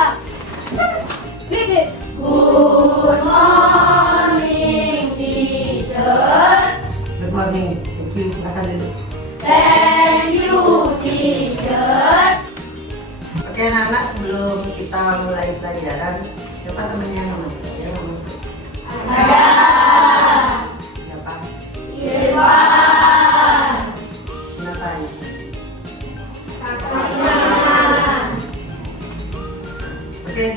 Good morning, teacher. Good morning. Thank you. Silakan duduk. Thank you, teacher. Oke anak-anak, sebelum kita mulai pelajaran, siapa temannya yang masuk? Ya, masuk. Ada. Siapa? Irfan. Kenapa? Oke,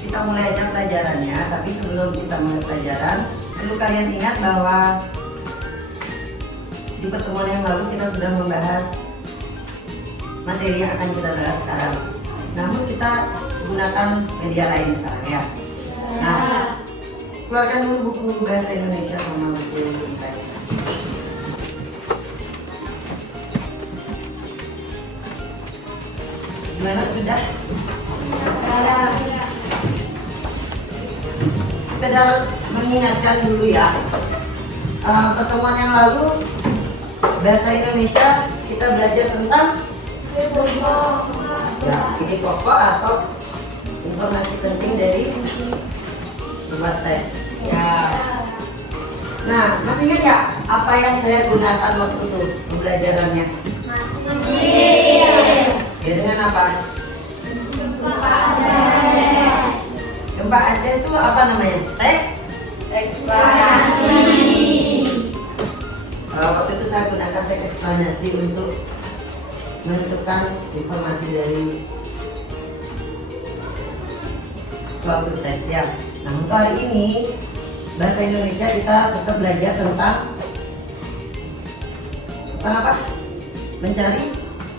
kita mulai aja pelajarannya. Tapi sebelum kita mulai pelajaran, perlu kalian ingat bahwa di pertemuan yang lalu kita sudah membahas materi yang akan kita bahas sekarang. Namun kita gunakan media lain sekarang ya. Nah, keluarkan dulu buku bahasa Indonesia sama buku IPS. Gimana sudah? Sekedar mengingatkan dulu ya. Pertemuan yang lalu bahasa Indonesia kita belajar tentang ya, ide pokok atau informasi penting dari sebuah teks. Ya. Nah, masih ingat nggak apa yang saya gunakan waktu itu pembelajarannya? Ya, dengan apa? Gempa Aceh itu apa namanya? Teks? Eksplanasi. Waktu itu saya gunakan teks eksplanasi untuk menentukan informasi dari suatu teks ya. Nah, untuk hari ini bahasa Indonesia kita tetap belajar tentang apa? Mencari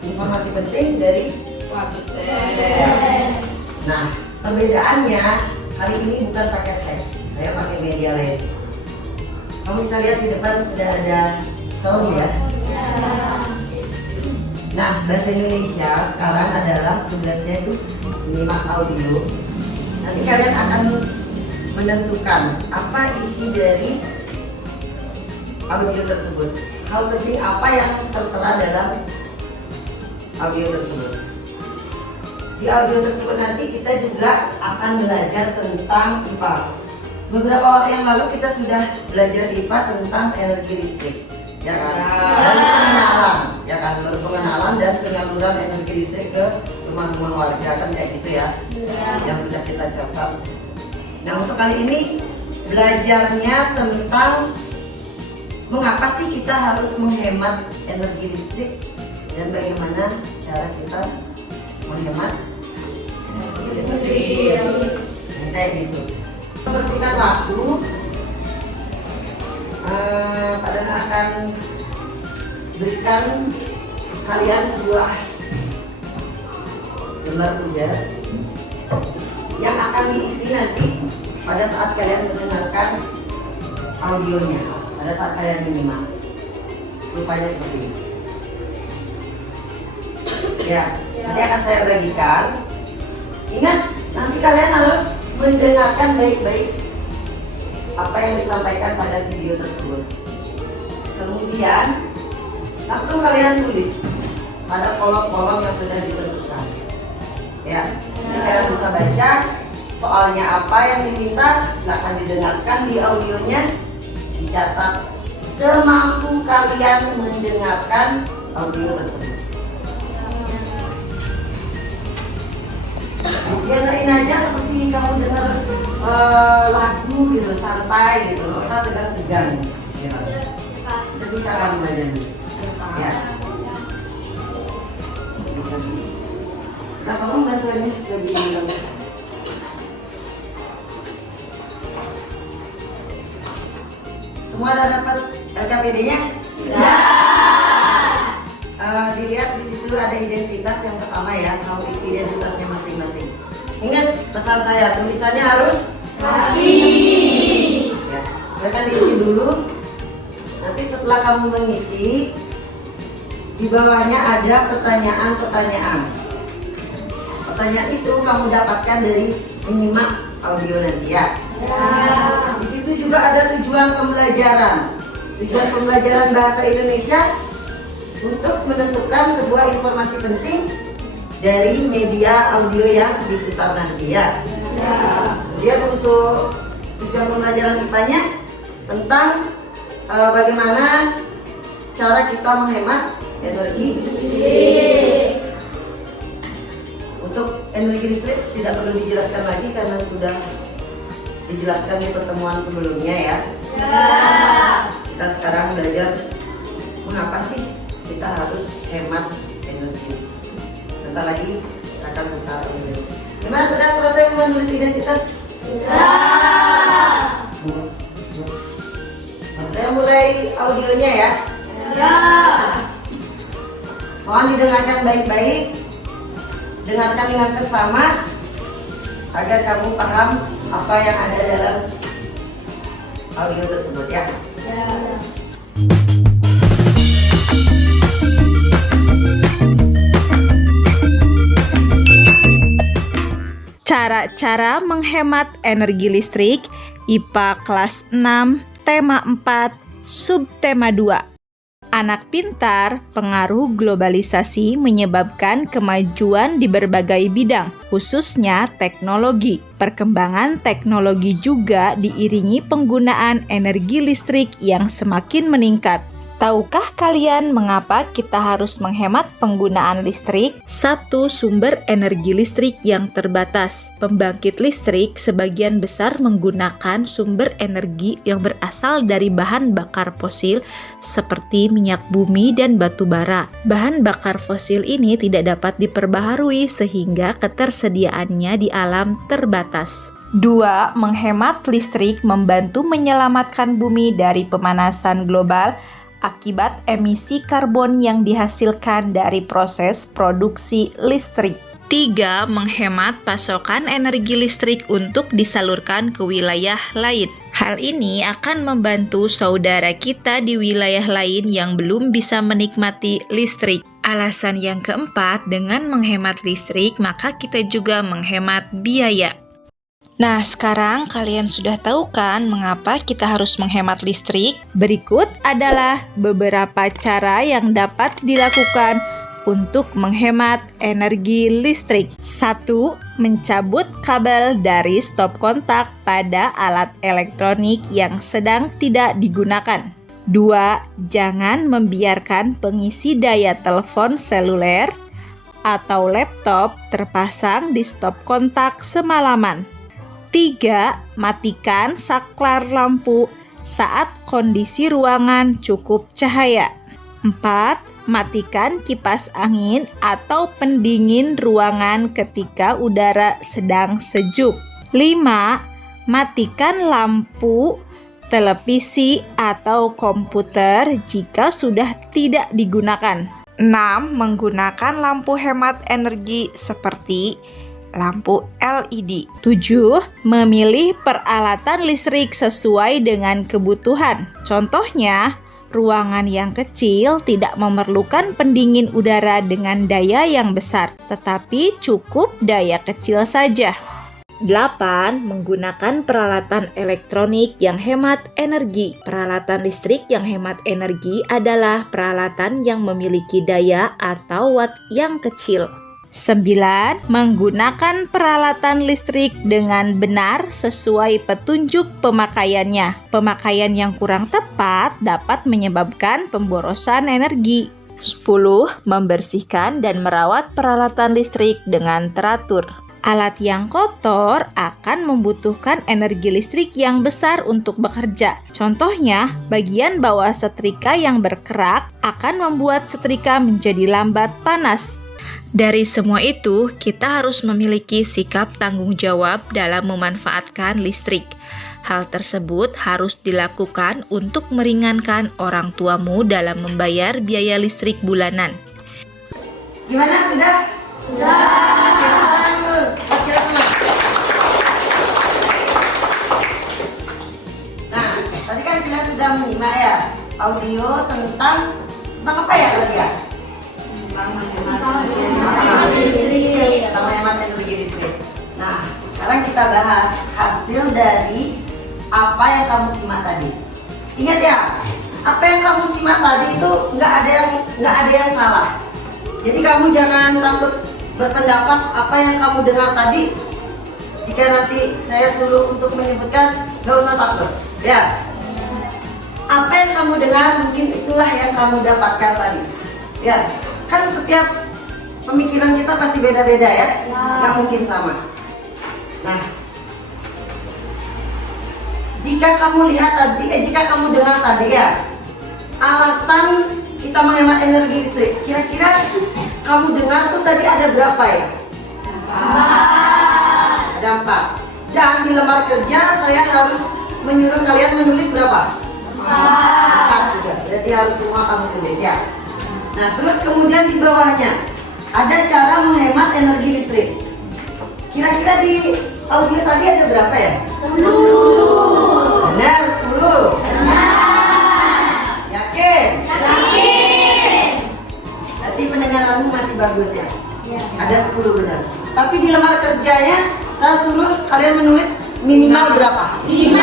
informasi penting dari Suatu teks. Nah, perbedaannya hari ini bukan pakai teks, saya pakai media lain. Kamu bisa lihat di depan sudah ada sound ya. Nah, bahasa Indonesia sekarang adalah tugasnya itu menyimak audio. Nanti kalian akan menentukan apa isi dari audio tersebut. Hal penting apa yang tertera dalam audio tersebut. Di audio tersebut nanti kita juga akan belajar tentang IPA. Beberapa waktu yang lalu kita sudah belajar IPA tentang energi listrik, ya kan? Dan pengenalan, ya kan? Pengenalan dan penyaluran energi listrik ke rumah-rumah warga kan kayak gitu ya? Yang sudah kita catat. Nah, untuk kali ini belajarnya tentang mengapa sih kita harus menghemat energi listrik dan bagaimana cara kita menghemat listrik. Kayak gitu. Membersihkan waktu, Pak Dan akan berikan kalian sebuah lembar tugas yang akan diisi nanti pada saat kalian mendengarkan audionya, pada saat kalian menyimak. Rupanya seperti ini. Ya, nanti akan saya bagikan. Ingat, nanti kalian harus mendengarkan baik-baik apa yang disampaikan pada video tersebut. Kemudian langsung kalian tulis pada kolom-kolom yang sudah ditentukan. Ya, jadi kalian bisa baca soalnya apa yang diminta, silakan didengarkan di audionya, dicatat semampu kalian mendengarkan audio tersebut. Biasain aja seperti kamu dengar lagu gitu, santai gitu, nggak usah tegang-tegang gitu. Sebisa kamu aja ya. Nah, kamu bantuannya lagi bilang. Semua udah dapat LKPD-nya? Dilihat di situ ada identitas yang pertama ya, kamu isi identitasnya masing-masing. Ingat pesan saya, tulisannya harus rapi. Ya, silakan diisi dulu. Nanti setelah kamu mengisi, di bawahnya ada pertanyaan-pertanyaan. Pertanyaan itu kamu dapatkan dari menyimak audio nanti ya. Di situ juga ada tujuan pembelajaran. Tujuan pembelajaran bahasa Indonesia untuk menentukan sebuah informasi penting dari media audio yang diputar nanti ya. Kemudian untuk tujuan pembelajaran IPA-nya tentang bagaimana cara kita menghemat energi. Untuk energi listrik tidak perlu dijelaskan lagi karena sudah dijelaskan di pertemuan sebelumnya ya. Kita sekarang belajar mengapa sih kita harus hemat energi listrik. Bentar lagi akan putar video. Gimana, sudah selesai menulis identitas? Saya mulai audionya ya. Mohon didengarkan baik-baik. Dengarkan dengan seksama agar kamu paham apa yang ada dalam audio tersebut ya. Cara-cara menghemat energi listrik IPA kelas 6 tema 4 subtema 2. Anak pintar, pengaruh globalisasi menyebabkan kemajuan di berbagai bidang, khususnya teknologi. Perkembangan teknologi juga diiringi penggunaan energi listrik yang semakin meningkat. Tahukah kalian mengapa kita harus menghemat penggunaan listrik? 1. Sumber energi listrik yang terbatas. Pembangkit listrik sebagian besar menggunakan sumber energi yang berasal dari bahan bakar fosil seperti minyak bumi dan batu bara. Bahan bakar fosil ini tidak dapat diperbaharui sehingga ketersediaannya di alam terbatas. 2. Menghemat listrik membantu menyelamatkan bumi dari pemanasan global akibat emisi karbon yang dihasilkan dari proses produksi listrik. 3. Menghemat pasokan energi listrik untuk disalurkan ke wilayah lain. Hal ini akan membantu saudara kita di wilayah lain yang belum bisa menikmati listrik. Alasan yang keempat, dengan menghemat listrik, maka kita juga menghemat biaya. Nah, sekarang kalian sudah tahu kan mengapa kita harus menghemat listrik? Berikut adalah beberapa cara yang dapat dilakukan untuk menghemat energi listrik. 1. Mencabut kabel dari stop kontak pada alat elektronik yang sedang tidak digunakan. 2. Jangan membiarkan pengisi daya telepon seluler atau laptop terpasang di stop kontak semalaman. 3. Matikan saklar lampu saat kondisi ruangan cukup cahaya. 4. Matikan kipas angin atau pendingin ruangan ketika udara sedang sejuk. 5. Matikan lampu televisi atau komputer jika sudah tidak digunakan. 6. Menggunakan lampu hemat energi seperti lampu LED. 7. Memilih peralatan listrik sesuai dengan kebutuhan. Contohnya, ruangan yang kecil tidak memerlukan pendingin udara dengan daya yang besar, tetapi cukup daya kecil saja. 8. Menggunakan peralatan elektronik yang hemat energi. Peralatan listrik yang hemat energi adalah peralatan yang memiliki daya atau watt yang kecil. 9. Menggunakan peralatan listrik dengan benar sesuai petunjuk pemakaiannya. Pemakaian yang kurang tepat dapat menyebabkan pemborosan energi. 10. Membersihkan dan merawat peralatan listrik dengan teratur. Alat yang kotor akan membutuhkan energi listrik yang besar untuk bekerja. Contohnya, bagian bawah setrika yang berkerak akan membuat setrika menjadi lambat panas. Dari semua itu, kita harus memiliki sikap tanggung jawab dalam memanfaatkan listrik. Hal tersebut harus dilakukan untuk meringankan orang tuamu dalam membayar biaya listrik bulanan. Gimana, sudah? Nah, tadi kan kalian sudah menyimak ya audio tentang apa ya tadi ya? Tentang hemat energi listrik. Nah, sekarang kita bahas hasil dari apa yang kamu simak tadi. Ingat ya, apa yang kamu simak tadi itu nggak ada yang salah. Jadi kamu jangan takut berpendapat apa yang kamu dengar tadi. Jika nanti saya suruh untuk menyebutkan, gak usah takut. Ya. Apa yang kamu dengar mungkin itulah yang kamu dapatkan tadi. Ya. Kan setiap pemikiran kita pasti beda-beda ya. Gak mungkin sama. Nah, jika kamu lihat tadi, jika kamu dengar tadi ya, alasan kita menghemat energi listrik, kira-kira kamu dengar tuh tadi ada berapa ya? Ada 4. Dan di lembar kerja saya harus menyuruh kalian menulis berapa? 4 juga. Berarti harus semua kamu tulis ya. Nah, terus kemudian di bawahnya ada cara menghemat energi listrik. Kira-kira di audio tadi ada berapa ya? 10. Benar, 10. Yakin? Berarti pendengaranmu masih bagus ya? Ada 10 benar. Tapi di lembar kerjanya saya suruh kalian menulis minimal berapa? 5.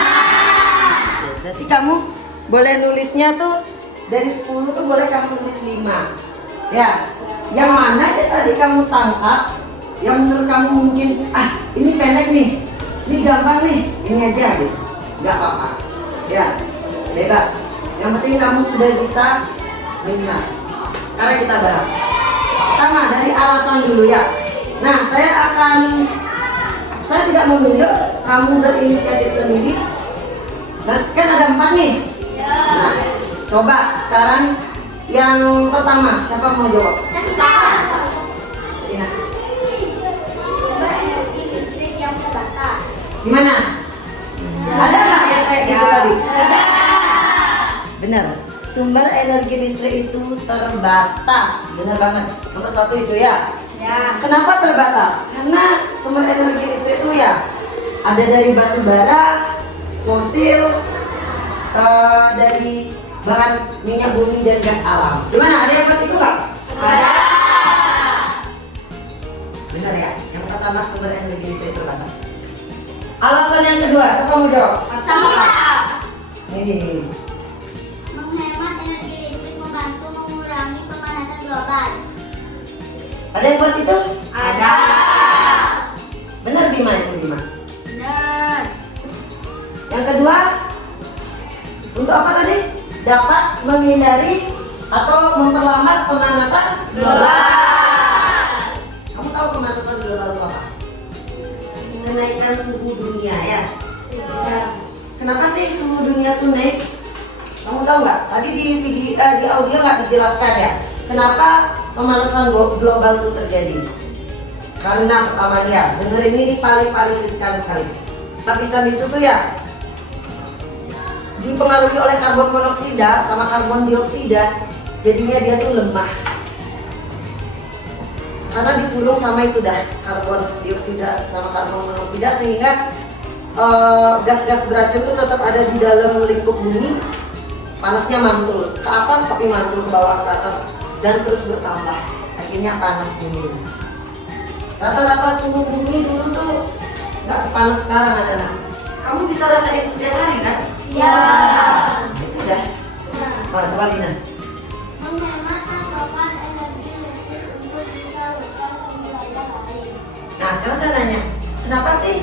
Berarti kamu boleh nulisnya tuh dari 10 tuh boleh kamu tulis 5. Ya. Yang mana aja tadi kamu tangkap yang menurut kamu mungkin ini pendek nih, ini gampang nih, ini aja gitu. Gak apa-apa. Ya. Bebas. Yang penting kamu sudah bisa minimal. Sekarang kita bahas. Pertama dari alasan dulu ya. Nah, saya tidak menunjuk, kamu berinisiatif sendiri. Dan kan ada 4 nih. Nah, coba sekarang yang pertama, siapa mau jawab? Ya. Energi listrik yang terbatas. Gimana? Ada nggak yang kayak gitu tadi? Ada. Benar. Sumber energi listrik itu terbatas. Benar banget. Nomor 1 itu ya. Ya. Kenapa terbatas? Karena sumber energi listrik itu ya ada dari batu bara, fosil, dari bahan minyak bumi dan gas alam. Gimana? Ada yang buat itu Pak? Ada. Benar ya. Yang pertama sumber energi listrik terbatas. Alasan yang kedua, siapa mau jawab? Sama. Ini. Menghemat energi listrik membantu mengurangi pemanasan global. Ada yang buat itu? Ada. Benar Bima itu Bima. Benar. Yang kedua, untuk apa tadi? Dapat menghindari atau memperlambat pemanasan Global. Kamu tahu pemanasan global itu apa? Kenaikan suhu dunia ya. Kenapa sih suhu dunia tuh naik? Kamu tahu nggak? Tadi di audio nggak dijelaskan ya. Kenapa pemanasan global itu terjadi? Karena pertama ya, bener ini paling riskan sekali. Lapisan itu tuh ya dipengaruhi oleh karbon monoksida sama karbon dioksida, jadinya dia tuh lemah. Karena dikurung sama itu dah karbon dioksida sama karbon monoksida sehingga gas-gas beracun itu tetap ada di dalam lingkup bumi. Panasnya mantul ke atas tapi mantul ke bawah ke atas dan terus bertambah. Akhirnya panas bumi. Rata-rata suhu bumi dulu tuh nggak sepanas sekarang anak-anak. Kamu bisa rasain setiap hari kan? Ya. Itu dah. Nah, coba Lina. Menghemat pasokan energi listrik untuk disalurkan ke wilayah lain. Nah, sekarang saya nanya, kenapa sih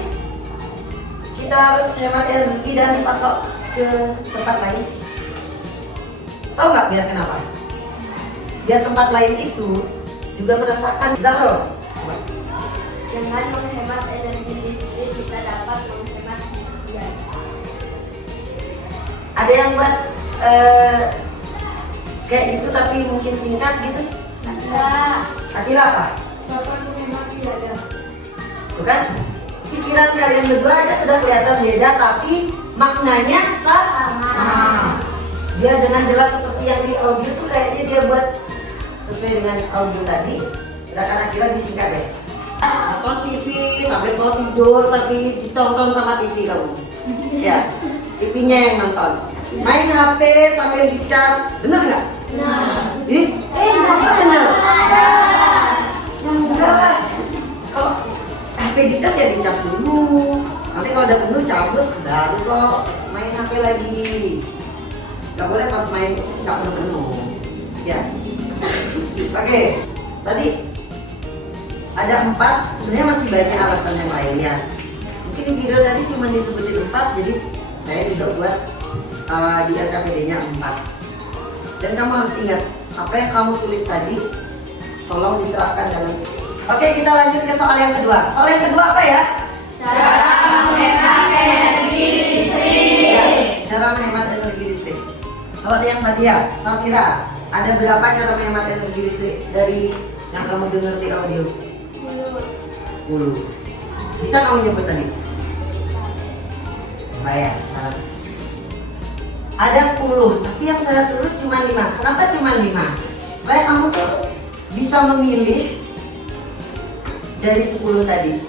kita harus hemat energi dan dipasok ke tempat lain? Tahu nggak biar kenapa? Biar tempat lain itu juga merasakan Zahro. Dengan menghemat energi listrik kita dapat menghemat biaya. Ada yang buat kayak gitu tapi mungkin singkat gitu? Ada. Akhirnya apa? Dapat menghemat biaya. Tuh kan? Pikiran kalian berdua aja sudah kelihatan beda tapi maknanya sama. Dia dengan jelas seperti yang di audio tuh kayaknya dia buat sesuai dengan audio tadi. Sedangkan akhirnya disingkat deh. Nonton TV sampai tua tidur tapi ditonton sama TV kamu. Ya, TV-nya yang nonton. Main HP sambil dicas, bener nggak? Benar. Ih, masa bener? Ya enggak lah. Kalau HP dicas ya dicas dulu. Nanti kalau udah penuh cabut, baru kok main HP lagi. Nggak boleh pas main nggak penuh. Ya. Oke, tadi ada 4, sebenarnya masih banyak alasan yang lainnya. Mungkin di video tadi cuma disebutin 4, jadi saya juga buat di LKPD-nya 4. Dan kamu harus ingat, apa yang kamu tulis tadi tolong diterapkan dalam. Oke, kita lanjut ke soal yang kedua. Soal yang kedua apa ya? Cara menghemat energi listrik. Ya, cara menghemat energi listrik. Soal yang tadi ya, saya kira ada berapa cara menghemat energi listrik dari yang kamu dengar di audio? 10. Bisa kamu nyebut tadi? Baik. Ada 10, tapi yang saya suruh cuma 5. Kenapa cuma 5? Supaya kamu tuh bisa memilih dari 10 tadi.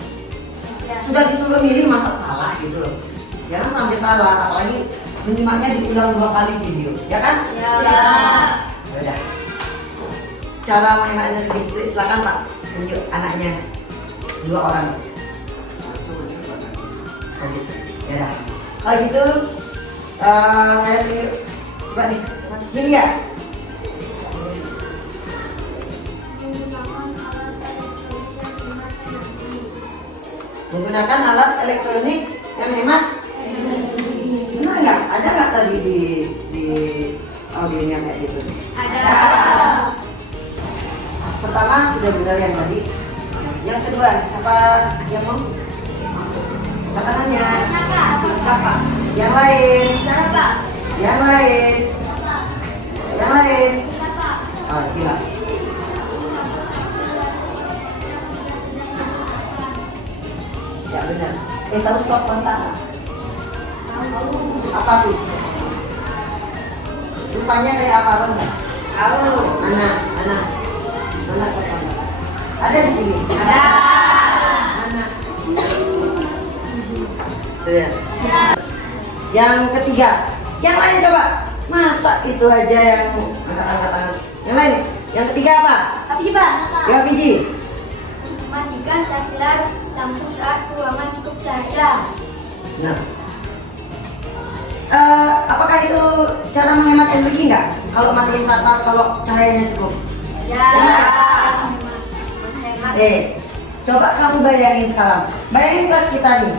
Sudah disuruh milih, masa salah gitu loh. Jangan sampai salah, apalagi menyimaknya diulang 2 kali video, ya kan? Ya. Udah. Cara menghemat energi listrik, silakan Pak, tunjuk anaknya 2 orang. Ya. Kalau gitu, saya tunjuk. Coba nih, pilih ya. Menggunakan alat elektronik yang hemat. Benar nggak? Ada nggak tadi di audionya kayak gitu? Ada. Pertama sudah benar yang tadi. Yang kedua, siapa yang mau? Katangannya. Kakak. Yang lain. Pak. Yang lain. Yang lain. Oh, gila. Ya benar. Tahu stop kontak? Apa tuh? Rupanya kayak apa tuh? Tahu. Mana stop kontak? Ada di sini. Ada. Mana? Tuh ya. Yang ketiga. Yang lain coba. Masa itu aja yang angkat tangan. Yang lain. Yang ketiga apa? Tapi Pak. Ya biji. Matikan saklar lampu saat ruangan cukup cahaya. Nah, apakah itu cara menghemat energi nggak? Kalau matiin saklar, kalau cahayanya cukup? Ya. Coba kamu bayangin sekarang. Bayangin kelas kita nih.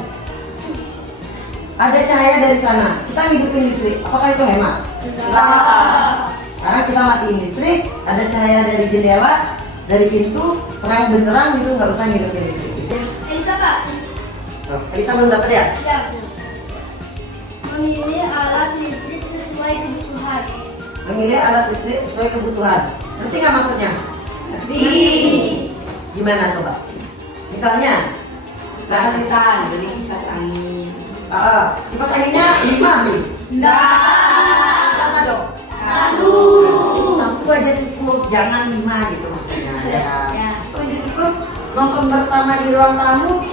Ada cahaya dari sana. Kita hidupin listrik. Apakah itu hemat? Sekarang kita matiin listrik. Ada cahaya dari jendela, dari pintu, terang benderang gitu, nggak usah hidupin listrik. Elisa Pak. Elisa belum dapat ya? Ya. Memilih alat listrik sesuai kebutuhan. Memilih alat listrik sesuai kebutuhan. Ngerti nggak maksudnya? Gimana coba? Misalnya, saya kasih beli kipas angin. kipas anginnya 5 nih. Berapa dong? 1 aja cukup, jangan 5 gitu maksudnya. Ya. Itu aja cukup. Nonton bersama di ruang tamu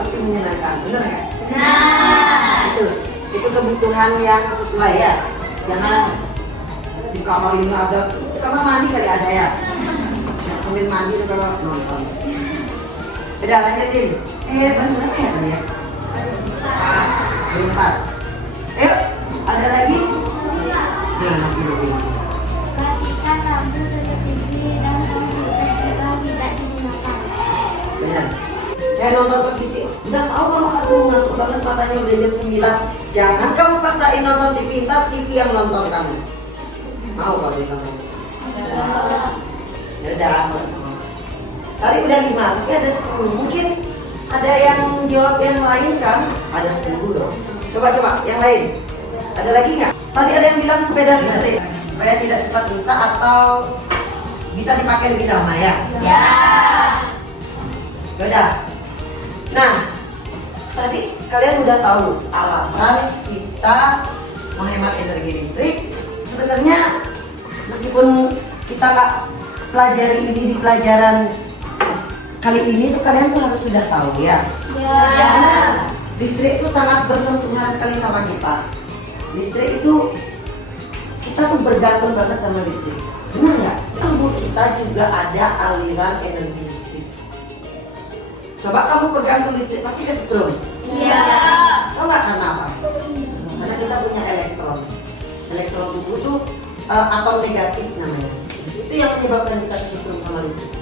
pasti menyenangkan, bener nggak? Itu kebutuhan yang sesuai ya. Jangan di kamar ini ada, di kamar mandi kali ada ya. Sambil mandi tuh kalau nonton. Udah lanjutin. Baru berapa ya tadi ya? 4. Ayo, ada lagi? Nah, lebih. Matikan lampu televisi dan komputer jika tidak digunakan. Benar. Kayak nonton televisi, udah tahu kalau aduh ngantuk banget matanya udah jam 9. Jangan kamu paksain nonton TV, ntar TV yang nonton kamu. Mau kalau dia nonton? Ya udah. Tadi udah 5, tapi ada 10. Mungkin ada yang jawab yang lain kan? Ada 10 dong. Coba yang lain. Ada lagi nggak? Tadi ada yang bilang sepeda listrik supaya tidak cepat rusak atau bisa dipakai lebih lama ya? Ya. Udah. Nah, tadi kalian udah tahu alasan kita menghemat energi listrik. Sebenarnya meskipun kita nggak pelajari ini di pelajaran kali ini tuh kalian tuh harus sudah tahu ya. Karena listrik itu sangat bersentuhan sekali sama kita. Listrik itu kita tuh bergantung banget sama listrik. Benar nggak? Tubuh kita juga ada aliran energi listrik. Coba kamu pegang tuh listrik pasti kesetrum. Iya. Tahu nggak karena apa? Karena kita punya elektron. Elektron tubuh tuh atom negatif namanya. Itu yang menyebabkan kita kesetrum sama listrik.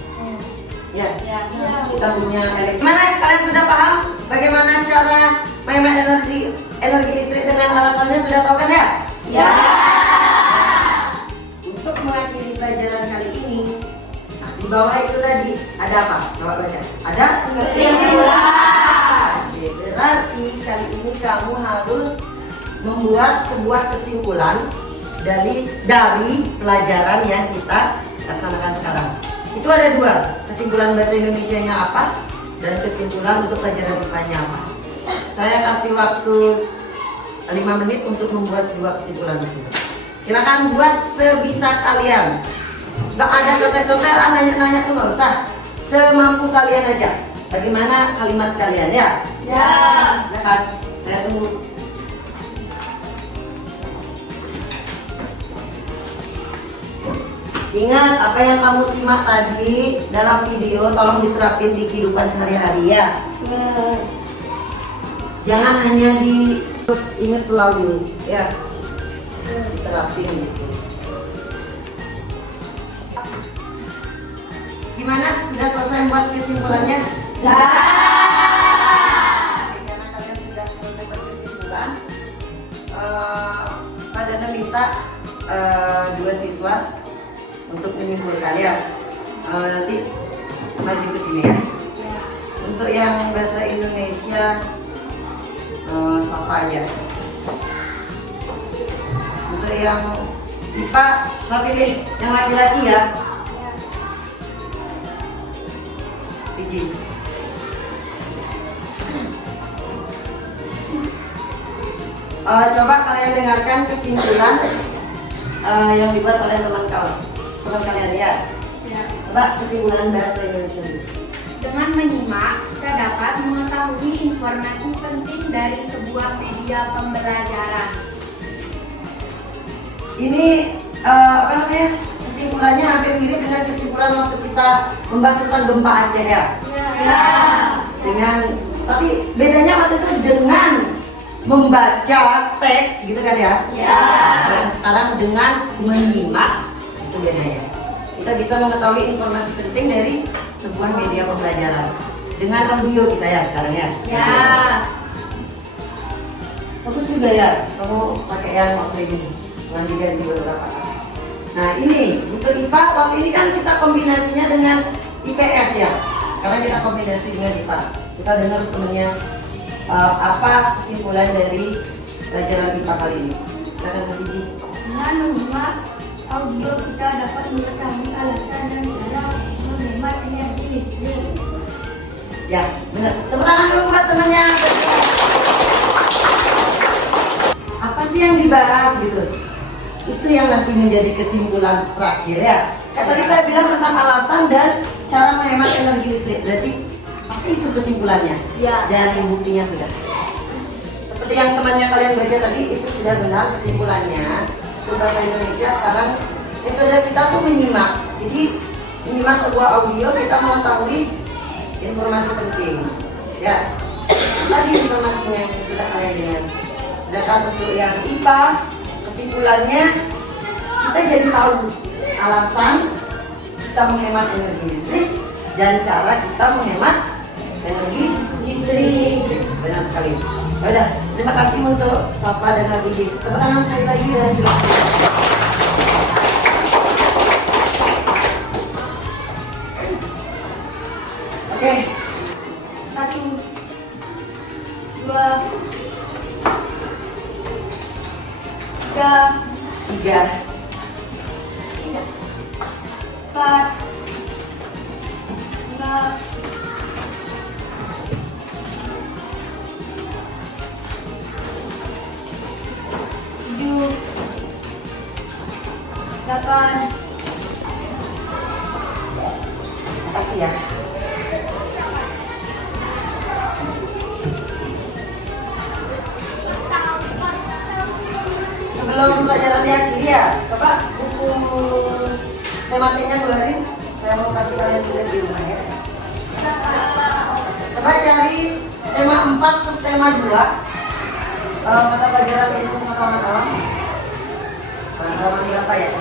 Ya. Ya. Kita punya elektrik. Gimana, kalian sudah paham bagaimana cara menghemat energi listrik dengan alasannya, sudah tahu kan ya? Ya. Untuk mengakhiri pelajaran kali ini, nah, di bawah itu tadi ada apa? Coba baca. Ada kesimpulan. Oke, berarti kali ini kamu harus membuat sebuah kesimpulan dari pelajaran yang kita laksanakan sekarang. Itu ada dua, kesimpulan bahasa Indonesianya apa dan kesimpulan untuk pelajaran IPA-nya apa. Saya kasih waktu 5 menit untuk membuat dua kesimpulan tersebut. Silakan buat sebisa kalian. Gak ada contek-contekan, nanya-nanya tuh nggak usah. Semampu kalian aja. Bagaimana kalimat kalian ya? Ya. Silakan, saya tunggu. Ingat apa yang kamu simak tadi dalam video, tolong diterapin di kehidupan sehari-hari ya. Jangan hanya ingat selalu ya. Diterapin gitu. Gimana? Sudah selesai buat kesimpulannya? Sudah. Karena kalian sudah selesai buat kesimpulan, Pak Dana minta 2 siswa untuk menyimpulkan ya. Nanti maju ke sini ya. Untuk yang bahasa Indonesia siapa aja. Untuk yang IPA saya pilih yang laki-laki ya. Izin. Coba kalian dengarkan kesimpulan yang dibuat oleh teman kalian ya. Coba kesimpulan bahasa Indonesia dulu. Dengan menyimak, kita dapat mengetahui informasi penting dari sebuah media pembelajaran. Ini apa namanya? Kesimpulannya hampir mirip dengan kesimpulan waktu kita membahas tentang gempa Aceh ya. Tapi bedanya waktu itu dengan membaca teks gitu kan ya. Dan sekarang dengan menyimak, itu bedanya. Kita bisa mengetahui informasi penting dari sebuah media pembelajaran dengan audio kita ya sekarang ya. Bagus juga ya, kamu pakai yang waktu ini, jangan diganti beberapa. Nah ini untuk IPA, waktu ini kan kita kombinasinya dengan IPS ya. Sekarang kita kombinasi dengan IPA. Kita dengar temennya apa kesimpulan dari pelajaran IPA kali ini. Silakan Bu Gigi. Dengan menyimak audio kita dapat mengetahui alasan dan cara menghemat energi listrik. Ya, benar. Tepuk tangan dulu buat temannya. Apa sih yang dibahas gitu? Itu yang nanti menjadi kesimpulan terakhir ya. Kayak tadi saya bilang tentang alasan dan cara menghemat energi listrik. Berarti pasti itu kesimpulannya. Dan buktinya sudah. Seperti yang temannya kalian baca tadi, itu sudah benar kesimpulannya. Itu bahasa Indonesia sekarang metode kita tuh menyimak. Jadi menyimak sebuah audio kita mengetahui informasi penting. Ya. Tadi informasinya yang sudah kalian dengar. Sedangkan untuk yang IPA, kesimpulannya kita jadi tahu alasan kita menghemat energi listrik dan cara kita menghemat energi listrik. Benar sekali. Udah, terima kasih untuk Papa dan Habibie. Tepuk tangan sekali lagi dan silakan. Oke. 1, 2, 3, 4, 5, 7, 8. Makasih ya. Sebelum pelajaran diakhiri ya, coba buku tematiknya keluarin. Saya mau kasih kalian tugas di rumah ya. Coba cari tema 4 subtema 2, mata pelajaran ilmu pengetahuan alam. Halaman berapa ya?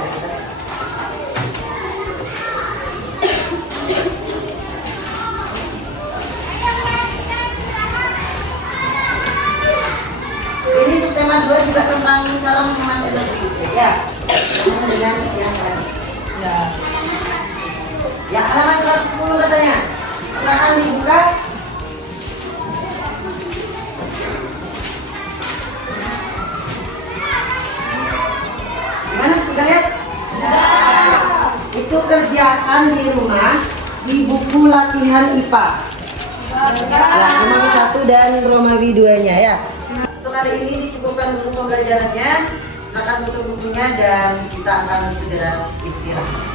Ya, halaman 110 katanya. Silakan dibuka. Gimana? Sudah lihat? Itu kerjaan di rumah di buku latihan IPA. Ya, Romawi 1 dan Romawi 2-nya ya. Untuk hari ini dicukupkan dulu pembelajarannya. Silakan tutup bukunya dan kita akan segera istirahat.